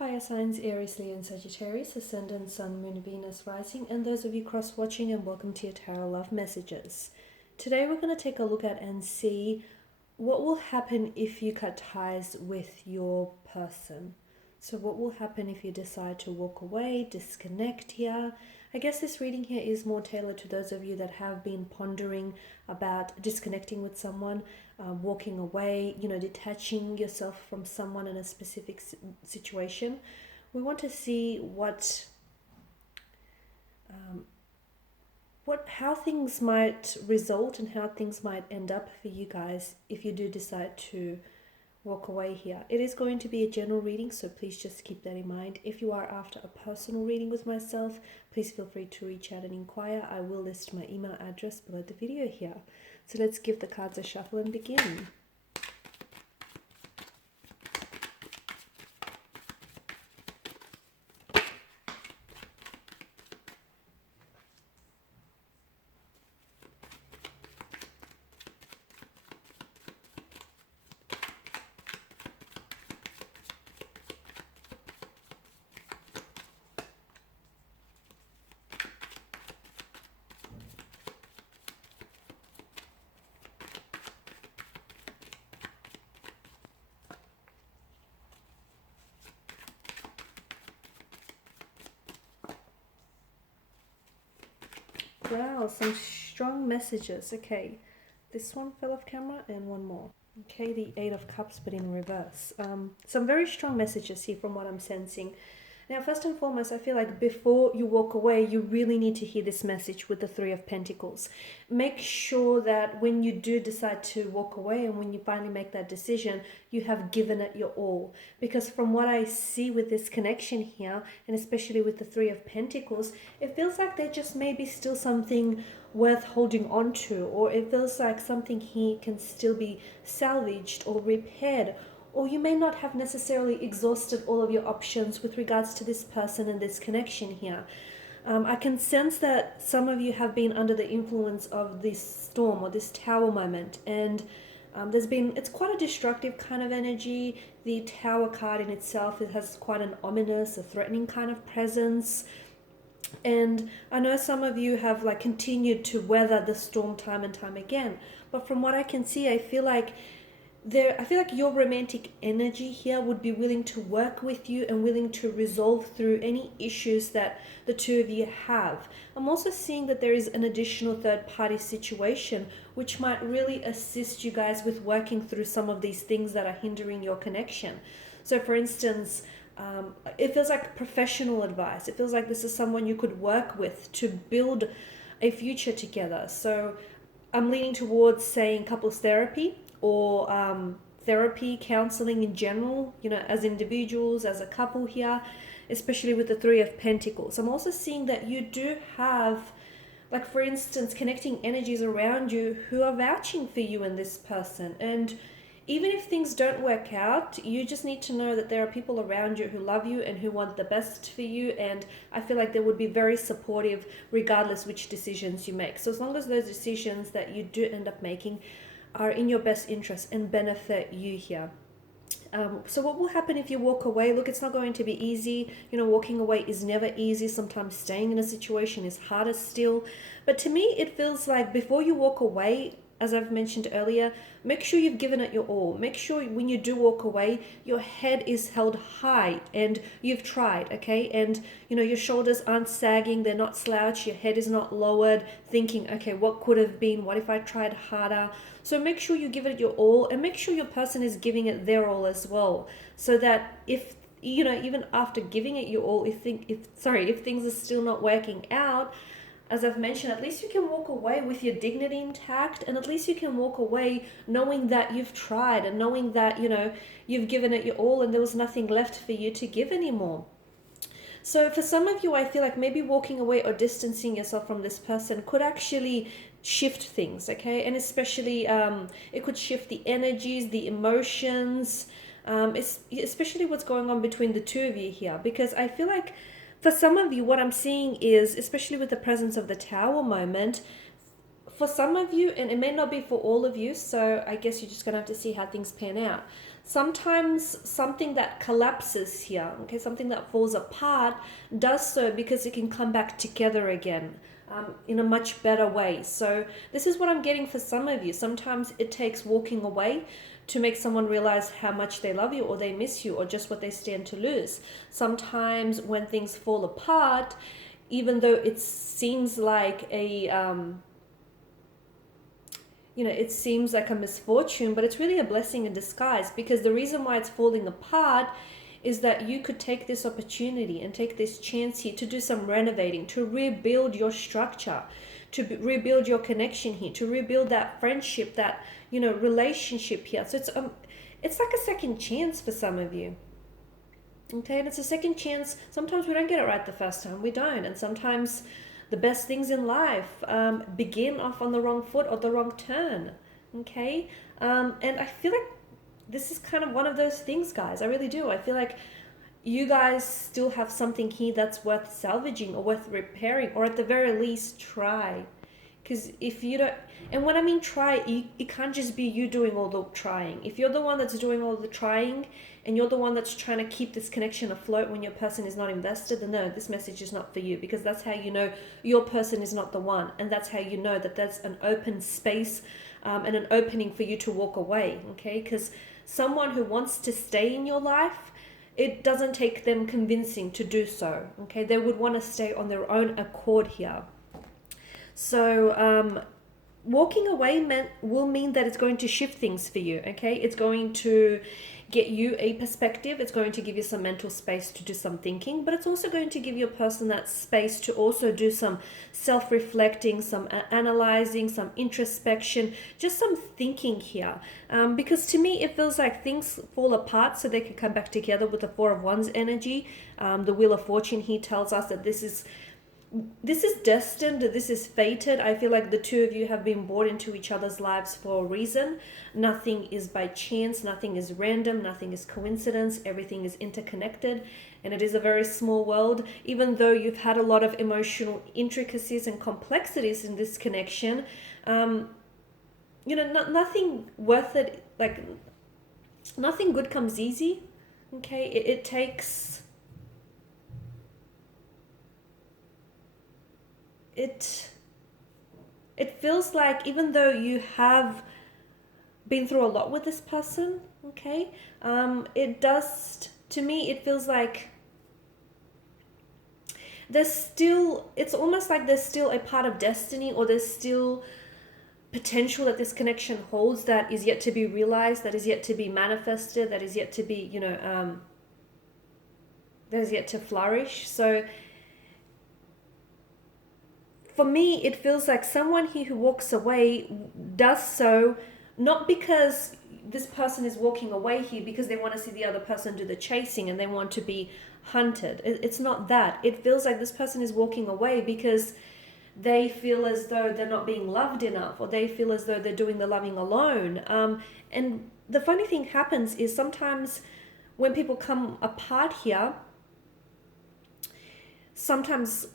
fire signs, Aries, Leo and Sagittarius, Ascendant, Sun, Moon, Venus, Rising, and those of you cross-watching, and welcome to your Tarot Love Messages. Today we're going to take a look at and see what will happen if you cut ties with your person. So what will happen if you decide to walk away, disconnect here? I guess this reading here is more tailored to those of you that have been pondering about disconnecting with someone, walking away, detaching yourself from someone in a specific situation. We want to see how things might result and how things might end up for you guys if you do decide to walk away here. It is going to be a general reading, so please just keep that in mind. If you are after a personal reading with myself, please feel free to reach out and inquire. I will list my email address below the video here. So let's give the cards a shuffle and begin. Wow, some strong messages. Okay, this one fell off camera and one more. Okay, the Eight of Cups, but in reverse. Some very strong messages here from what I'm sensing. Now, first and foremost, I feel like before you walk away, you really need to hear this message with the Three of Pentacles. Make sure that when you do decide to walk away and when you finally make that decision, you have given it your all. Because from what I see with this connection here, and especially with the Three of Pentacles, it feels like there just may be still something worth holding on to, or it feels like something here can still be salvaged or repaired, or you may not have necessarily exhausted all of your options with regards to this person and this connection here. I can sense that some of you have been under the influence of this storm or this tower moment, and it's quite a destructive kind of energy. The Tower card in itself, it has quite an ominous, a threatening kind of presence. And I know some of you have continued to weather the storm time and time again, but from what I can see, I feel like your romantic energy here would be willing to work with you and willing to resolve through any issues that the two of you have. I'm also seeing that there is an additional third-party situation which might really assist you guys with working through some of these things that are hindering your connection. So for instance, it feels like professional advice. It feels like this is someone you could work with to build a future together. So I'm leaning towards saying couples therapy, or therapy, counseling in general, as individuals, as a couple here, especially with the Three of Pentacles. I'm also seeing that you do have, for instance, connecting energies around you who are vouching for you and this person. And even if things don't work out, you just need to know that there are people around you who love you and who want the best for you. And I feel like they would be very supportive regardless which decisions you make. So as long as those decisions that you do end up making are in your best interest and benefit you here. So what will happen if you walk away? Look, it's not going to be easy. Walking away is never easy. Sometimes staying in a situation is harder still. But to me, it feels like before you walk away, as I've mentioned earlier, make sure you've given it your all. Make sure when you do walk away, your head is held high and you've tried, okay? And, your shoulders aren't sagging, they're not slouched, your head is not lowered, thinking, okay, what could have been? What if I tried harder? So make sure you give it your all, and make sure your person is giving it their all as well. So that if, even after giving it your all, if things are still not working out, as I've mentioned, at least you can walk away with your dignity intact, and at least you can walk away knowing that you've tried and knowing that, you've given it your all and there was nothing left for you to give anymore. So for some of you, I feel like maybe walking away or distancing yourself from this person could actually shift things, okay? And especially it could shift the energies, the emotions, especially what's going on between the two of you here. Because I feel like for some of you, what I'm seeing is, especially with the presence of the Tower moment, for some of you, and it may not be for all of you, so I guess you're just going to have to see how things pan out. sometimes something that collapses here, okay, something that falls apart, does so because it can come back together again, in a much better way. So this is what I'm getting for some of you. Sometimes it takes walking away to make someone realize how much they love you or they miss you or just what they stand to lose. Sometimes when things fall apart, even though it seems like it seems like a misfortune, but it's really a blessing in disguise, because the reason why it's falling apart is that you could take this opportunity and take this chance here to do some renovating, to rebuild your structure, to rebuild your connection here, to rebuild that friendship, that relationship here. So it's like a second chance for some of you. Okay, and it's a second chance. Sometimes we don't get it right the first time, we don't, and sometimes the best things in life begin off on the wrong foot or the wrong turn. Okay, and I feel like this is kind of one of those things, guys. I really do. I feel like you guys still have something here that's worth salvaging or worth repairing, or at the very least try. Because if you don't, and when I mean try, it can't just be you doing all the trying. If you're the one that's doing all the trying and you're the one that's trying to keep this connection afloat when your person is not invested, then no, this message is not for you, because that's how you know your person is not the one. And that's how you know that there's an open space and an opening for you to walk away, okay? Because someone who wants to stay in your life, it doesn't take them convincing to do so, okay? They would want to stay on their own accord here. So walking away will mean that it's going to shift things for you, okay? It's going to get you a perspective. It's going to give you some mental space to do some thinking, but it's also going to give your person that space to also do some self-reflecting, some analyzing, some introspection, just some thinking here. Because to me, it feels like things fall apart so they can come back together with the Four of Wands energy. The Wheel of Fortune here tells us that this is destined, this is fated. I feel like the two of you have been brought into each other's lives for a reason. Nothing is by chance, nothing is random, nothing is coincidence, everything is interconnected, and it is a very small world. Even though you've had a lot of emotional intricacies and complexities in this connection, nothing worth it, like nothing good comes easy, okay? It takes... It feels like even though you have been through a lot with this person, okay, it does, to me, it feels like it's almost like there's still a part of destiny, or there's still potential that this connection holds that is yet to be realized, that is yet to be manifested, that is yet to be, that is yet to flourish. So for me, it feels like someone here who walks away does so not because this person is walking away here because they want to see the other person do the chasing and they want to be hunted. It's not that. It feels like this person is walking away because they feel as though they're not being loved enough, or they feel as though they're doing the loving alone. And the funny thing happens is sometimes when people come apart here, sometimes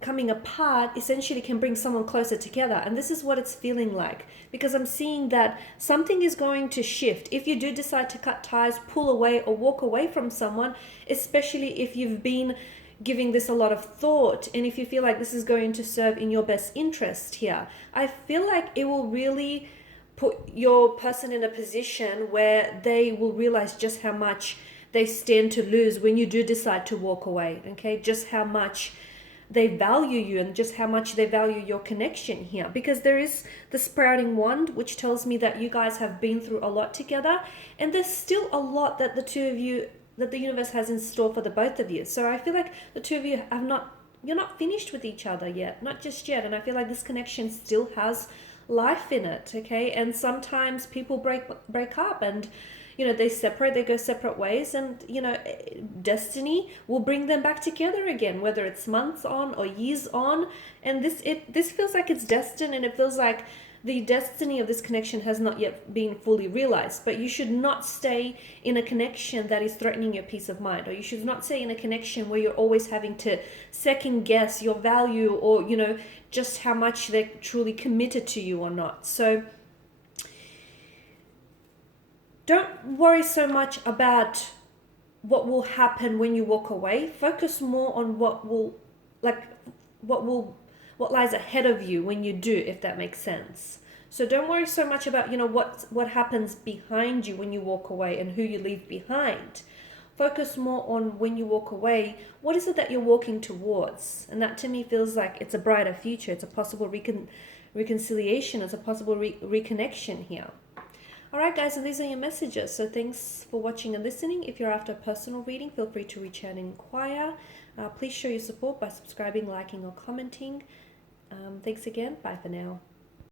coming apart essentially can bring someone closer together, and this is what it's feeling like, because I'm seeing that something is going to shift if you do decide to cut ties, pull away, or walk away from someone, especially if you've been giving this a lot of thought and if you feel like this is going to serve in your best interest here. I feel like it will really put your person in a position where they will realize just how much they stand to lose when you do decide to walk away, okay? Just how much they value you and just how much they value your connection here, because there is the sprouting wand, which tells me that you guys have been through a lot together, and there's still a lot that the two of you, that the universe has in store for the both of you. So I feel like the two of you you're not finished with each other yet, not just yet, and I feel like this connection still has life in it, okay? And sometimes people break up and they separate, they go separate ways, and destiny will bring them back together again, whether it's months on or years on. And this feels like it's destined, and it feels like the destiny of this connection has not yet been fully realized. But you should not stay in a connection that is threatening your peace of mind, or you should not stay in a connection where you're always having to second guess your value, or just how much they're truly committed to you or not. So don't worry so much about what will happen when you walk away. Focus more on what lies ahead of you when you do, if that makes sense. So don't worry so much about, what happens behind you when you walk away and who you leave behind. Focus more on when you walk away, what is it that you're walking towards? And that to me feels like it's a brighter future. It's a possible reconciliation. It's a possible reconnection here. Alright guys, and these are your messages. So thanks for watching and listening. If you're after a personal reading, feel free to reach out and inquire. Please show your support by subscribing, liking or commenting. Thanks again. Bye for now.